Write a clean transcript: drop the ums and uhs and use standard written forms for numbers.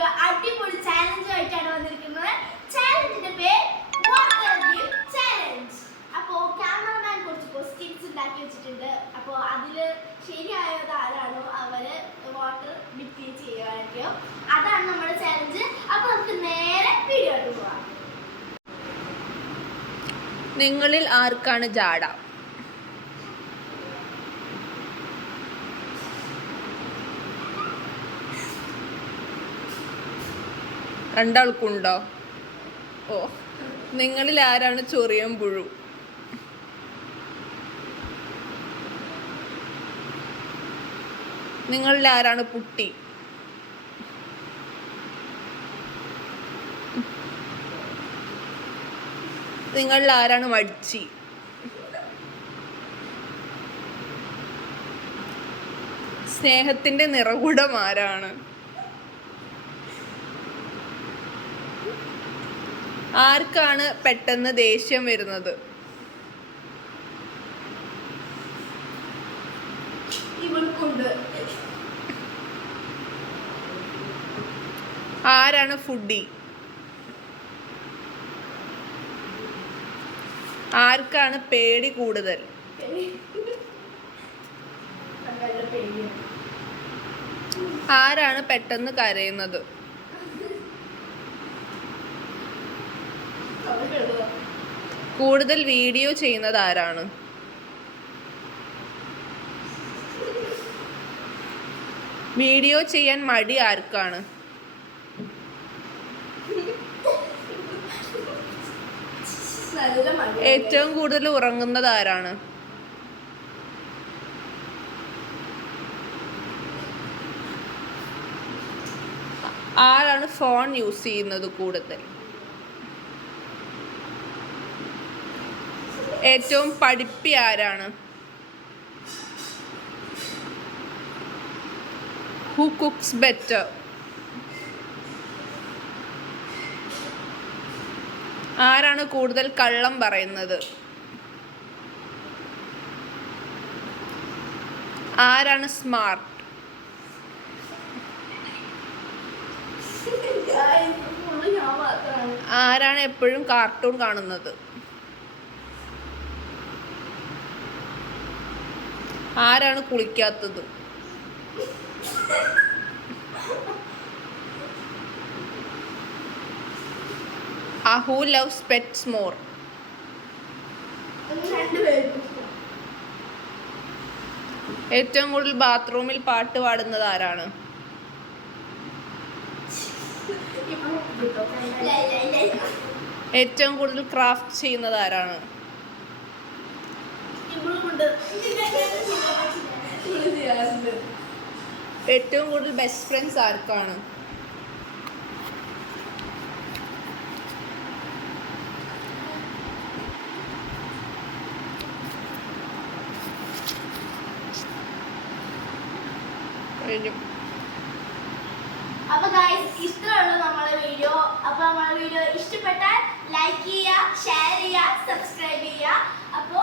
ഒരു അടിപൊളി ചാലഞ്ചുമായിട്ടാണ് വന്നിരിക്കുന്നത്. ചാലഞ്ചിന്റെ പേര് വാട്ടർ ഡിപ്പ് ചാലഞ്ച്. അപ്പോ ക്യാമറമാൻ കുറച്ച് ക്വസ്റ്റ്യൻസ് ഉണ്ടാക്കി വെച്ചിട്ടുണ്ട്. അപ്പോൾ അതില് ശരിയായത് ആരാണോ അവര് വാട്ടർ ഡിപ്പ് ചെയ്യുകയോ അതാണ് നമ്മുടെ ചാലഞ്ച്. അപ്പൊ നമുക്ക് നേരെ വീഡിയോട്ട് പോവാം. നിങ്ങളിൽ ആർക്കാണ് ജാട? രണ്ടാൾക്കുണ്ടോ? ഓ, നിങ്ങളിൽ ആരാണ് ചൊറിയൻ പുഴു? നിങ്ങളിൽ ആരാണ് പുട്ടി? നിങ്ങളിൽ ആരാണ് മടിച്ചി? സ്നേഹത്തിന്റെ നിറകുടം ആരാണ്? ആർക്കാണ് പെട്ടെന്ന് ദേഷ്യം വരുന്നത്? ആരാണ് ഫുഡി? ആർക്കാണ് പേടി കൂടുതൽ? ആരാണ് പെട്ടെന്ന് കരയുന്നത്? കൂടുതൽ വീഡിയോ ചെയ്യുന്നത് ആരാണ്? വീഡിയോ ചെയ്യാൻ മടി ആർക്കാണ്? ഏറ്റവും കൂടുതൽ ഉറങ്ങുന്നത് ആരാണ്? ആരാണ് ഫോൺ യൂസ് ചെയ്യുന്നത് കൂടുതൽ? ഏറ്റവും പഠിപ്പി ആരാണ്? Who cooks better? ആരാണ് കൂടുതൽ കള്ളം പറയുന്നത്? ആരാണ് സ്മാർട്ട്? ആരാണ് എപ്പോഴും കാർട്ടൂൺ കാണുന്നത്? ആരാണ് കുളിക്കാത്തത്? Who loves pets more? ഏറ്റവും കൂടുതൽ ബാത്റൂമിൽ പാട്ട് പാടുന്നത് ആരാണ്? ഏറ്റവും കൂടുതൽ ക്രാഫ്റ്റ് ചെയ്യുന്നത് ആരാണ്? ഏറ്റവും കൂടുതൽ ബെസ്റ്റ് ഫ്രണ്ട്സ് ആർക്കാണ്? അപ്പൊ ഗൈസ്, ഇത്രയുള്ളൂ നമ്മളെ വീഡിയോ. അപ്പൊ നമ്മളെ വീഡിയോ ഇഷ്ടപ്പെട്ടാൽ ലൈക്ക് ചെയ്യുക, ഷെയർ ചെയ്യുക, സബ്സ്ക്രൈബ് ചെയ്യുക. അപ്പോ